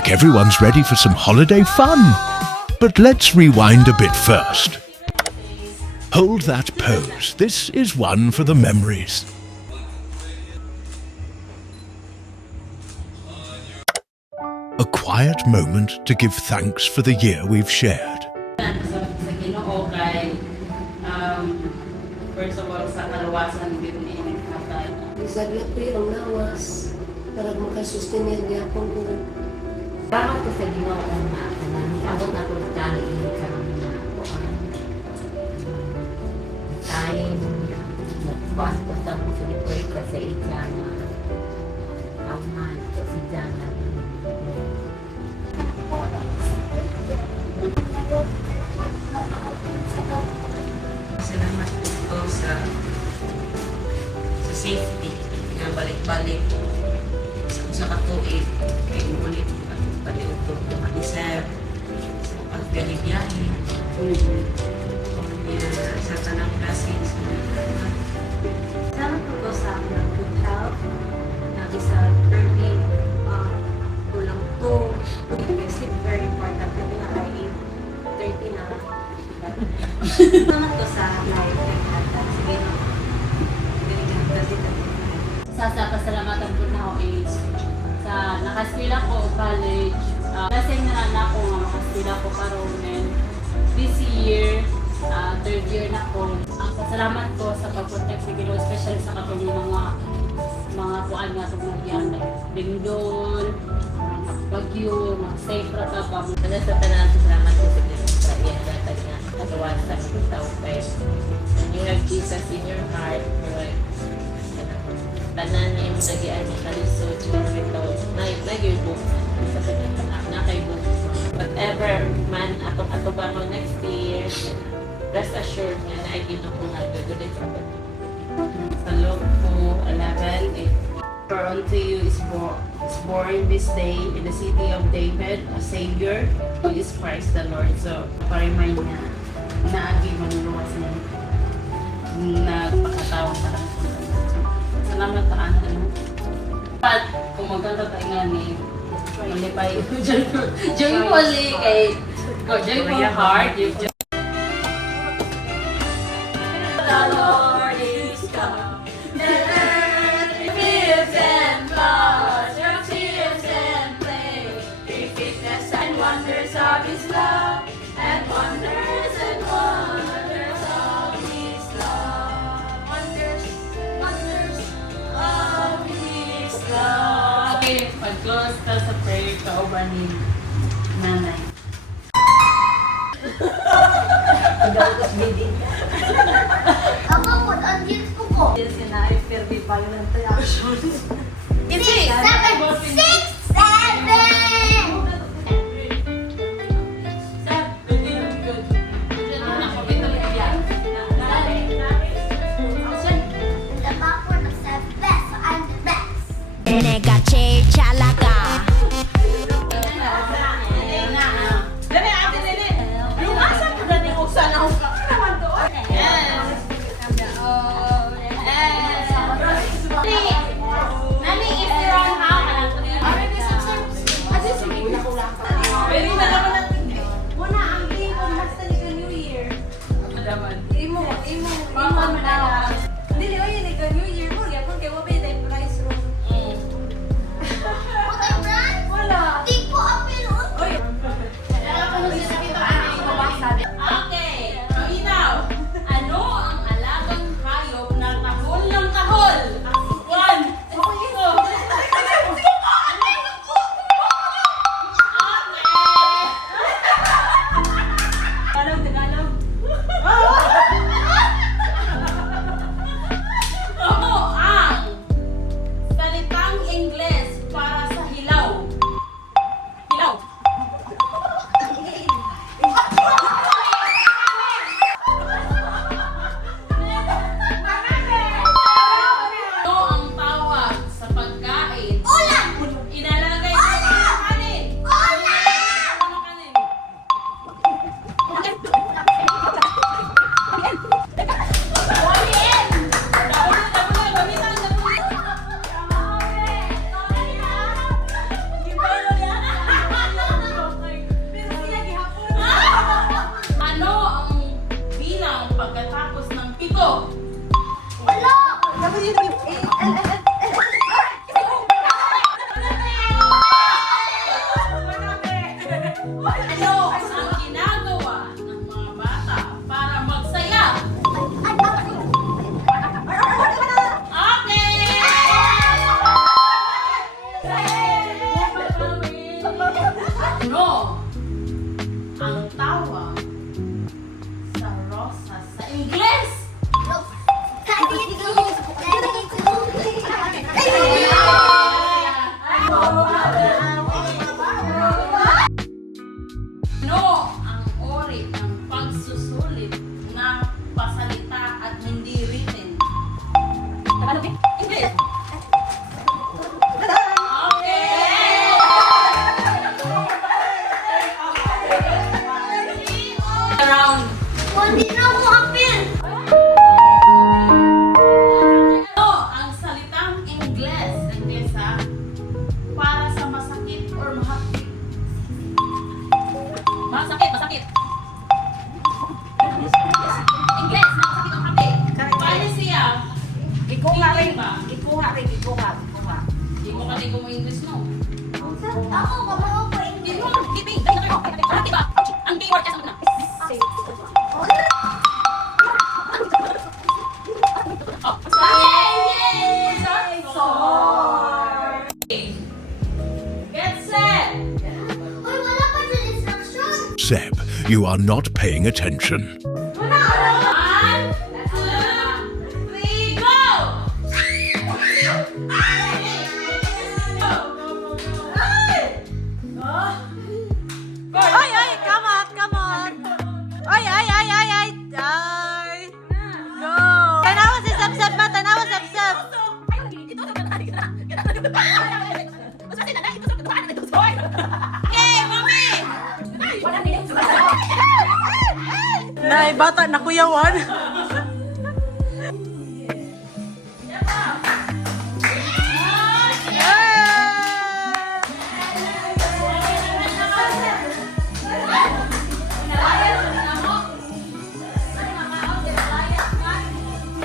like everyone's ready for some holiday fun. But let's rewind a bit first. Hold that pose. This is one for the memories. A quiet moment to give thanks for the year we've shared. Sa Ginoo kay first of all sa kaluwasan din ni Tatay. Isaglit ko yung nawas para makasustenir niya akong buhay. Salamat ko sa Ginoo na abot ako dali karon na time bukas ko sa mga celebrate ko sa Ijana. Kauman ko si Jana. Salamat po sa safety nga balik-balik sa katuig kay ulit at paliuto mag-isip sa pagkalibiyahe sa tanang blessings. Salamat po sa mga good health, isa early, kulang to, sleep very important, kasi na ay 8:30 na. Salamat po sa life and health, sige no, binigyan kasi Sa pasalamatan po na ako is sa nakaskila ko college. Lasing na ako nga makaskila ko karon and this year, third year na ko. Ang pasalamat ko sa pag-protect sa Ginoo, especially sa katong mga kuan nga itong nagyan, like lindol, bagyo, mga safe ra ka pa. Ano sa tanan salamat ko sa Ginoo sa iyang gatag nga kaluwasan sa tao kay when you have Jesus in your heart, right? Tanan niya yung nagian niya kalisod na yung book sa kanyang na kay book. Whatever man atong bangon next year, rest assured nga na ay Ginoo nga gagawin sa atin. Sa Luke 2:11, for unto you is born this day in the city of David a Savior, who is Christ the Lord. So, pa-remind niya na agi manuluwas niya nagpakatawag sa akin. Salamat sa ano. At kung magkanta tayo nga ni malipay joyfully kay joyful heart. The Lord is come. The earth lives and floods, your tears and play. Repeat the and wonders of His love, and wonders of His love. Wonders of His love. Okay, pag-close ka sa prayer ka o ba ni nanay? Ako po, ang dito ko po. Yes, yun na, I feel be violent reactions. 6, 7, 6, 7! The backward of 7 best, so I'm the best. 내가 제일 잘 나가. Dili, oy, New Year mo, yapon kay mo ba yung price room. ka para sa masakit or mahapdi? Masakit. Ingles, masakit or mahapdi? Paano siya? Gikuha rin. Ba? Gikuha. Hindi mo kasi kung English, no? Ako, kamao ko Hindi mo, giving. Mahapdi ba? Ang gay word kasi na. Get set! Seb, you are not paying attention. 1, 2, 3, go! Ay, come on. Ay. Go. Tanawa si Sab-Sab ba? Tanawa Sab-Sab. Nay, bata na kuyawan.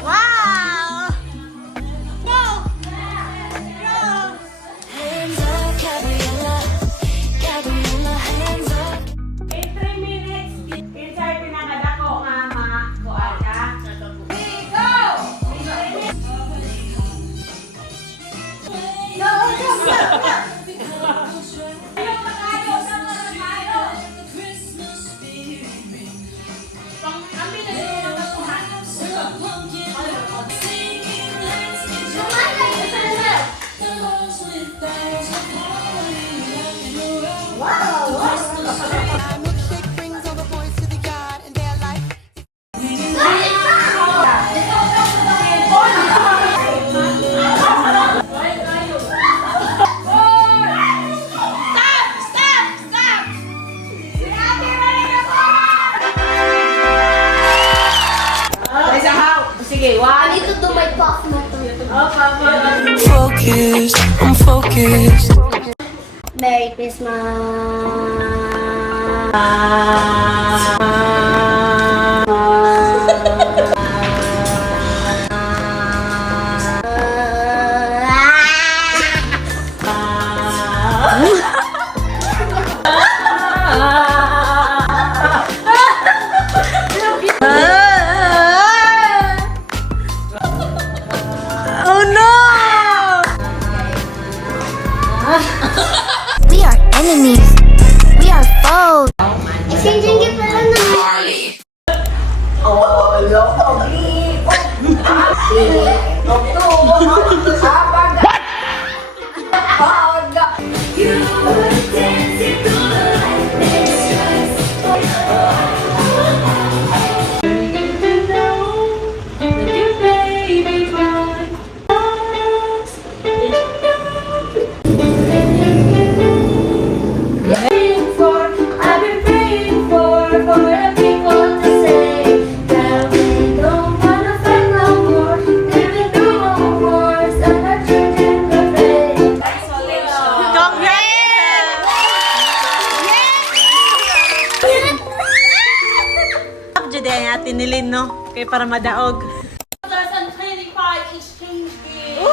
Wow! Hands up, Gabriella. Gabriella, hands up. In 3 minutes, insay pinakadako nga kuha ka. Sige, I need to do my puff na to. Focused, I'm focused. Merry Christmas. Oh no! We are enemies. We are foes. Exchanging gift na lang naman. I've been praying for the people to say that we don't wanna fight no more. Living through all wars and our children the faith. Jude ay atin nilin, no? Kay para madaog. 2025 exchange gift.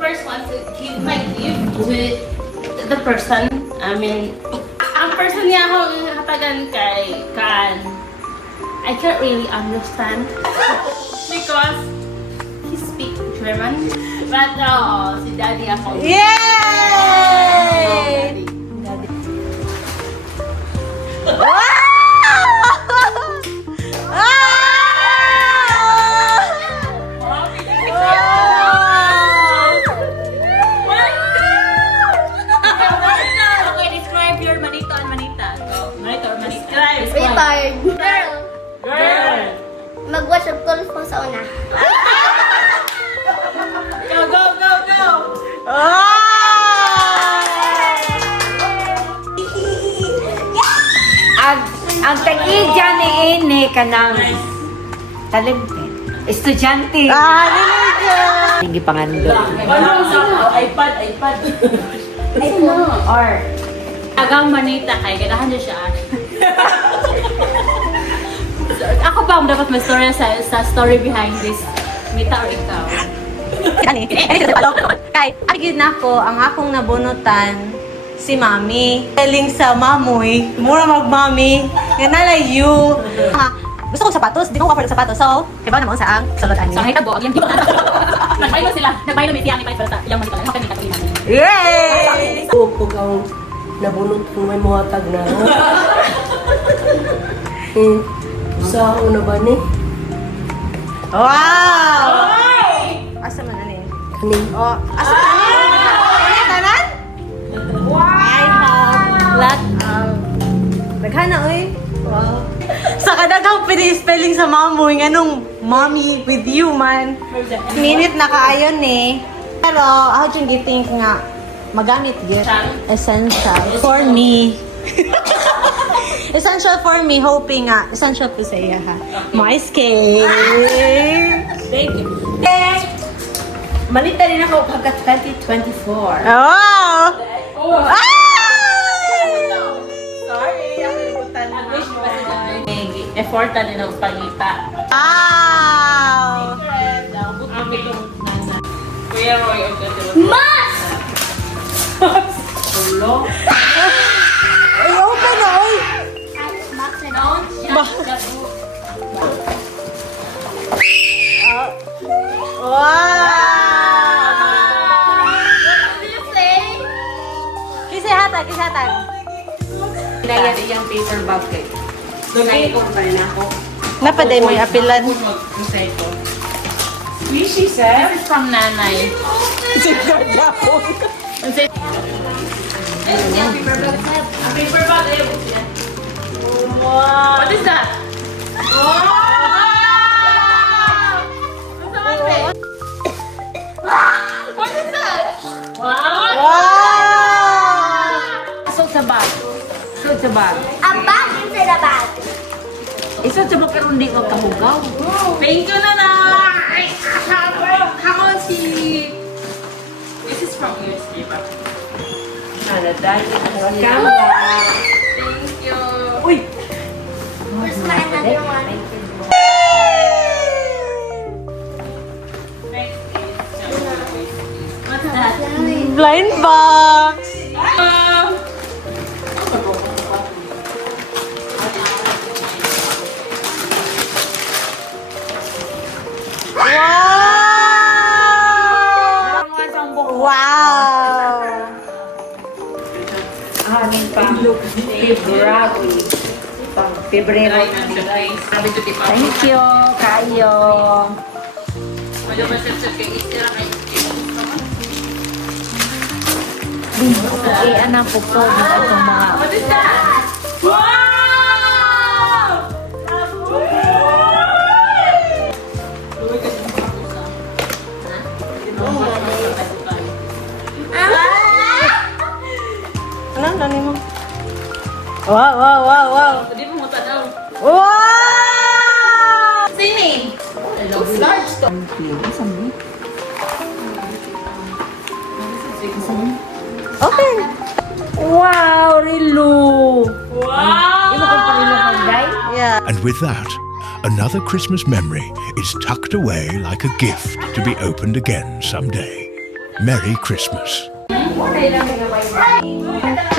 First one to give my gift with the person. I mean, ang person niya akong hatagan kay Kan. I can't really understand because he speak German. But si Daddy ako. Yay! Okay, describe your manito and manita. Go. Manito or manita. Retired. Girl, Girl! mag-watch of golf po sa una. Go, go, go, go! Oh! Ang Ija ni Ine ka ng talented. Estudyante. Hindi pangando. iPad. Or, agang manita kay ganahan niya siya. Ako pa ang dapat may story sa story behind this. Mita or ikaw? Kay, agid na ko, ang akong nabunutan, si Mami. Telling sa mamoy, mura mag-mami, nga nalayu. Gusto ko sapatos, di ko offer ng sapatos. So, iba naman sa ang sulod ani. Sa hita bo, agyan di ba? Nagbaylo sila. Nagbaylo may tiyang ipay para sa iyang manita. Ako kanita tuloy namin. Yay! Pag ang nabunot kung may muhatag na. Sa ako na ba ni? Wow! Asa man ani? Kaning. Oh, asa man ani? Tanan? I have lot of... Naghana, oy. Wow. Sa kadagang spelling sa mamoy, nga nung mommy with you, man. Minute na kaayon eh. Pero, ako yung giting nga, magamit yun. Essential for me. Essential for me, hoping nga. Essential po sa iya, ha. My skin. Thank you. Manita rin ako pagka 2024. Oh! Sorry, ako libutan I wish pa sila effort na nilang pangita. Wow! Kuya Roy, o Mas! Ulo. Ay, open na, oy! Wow! Kisihatan. Pinayad iyang paper bag kay. Dugay ko pa rin ako. Napaday mo yung apilan. Squishy, sir. This is from nanay. Paper bag, eh. What is that? What is that? Wow! So sa bag. A bag inside a bag. Isa sa bag pero hindi ko kahugaw. Thank you, nanay. How was he? This is from USB, ba? Dahil Thank you. Where's my another one? What's that? Blind box! Wow! Wow! aming pang February. Pang February. Thank you, kayo. Eh, anak po po, itong mga... What is that? Wow! Ano? Ano mo? Wow, wow, wow, wow. Hindi mo tanaw. Wow! Sini. It's large to. Open! Wow, Rilu! Wow! Imo kung parilo kang guy? Yeah. And with that, another Christmas memory is tucked away like a gift to be opened again someday. Merry Christmas. Wala lang nga may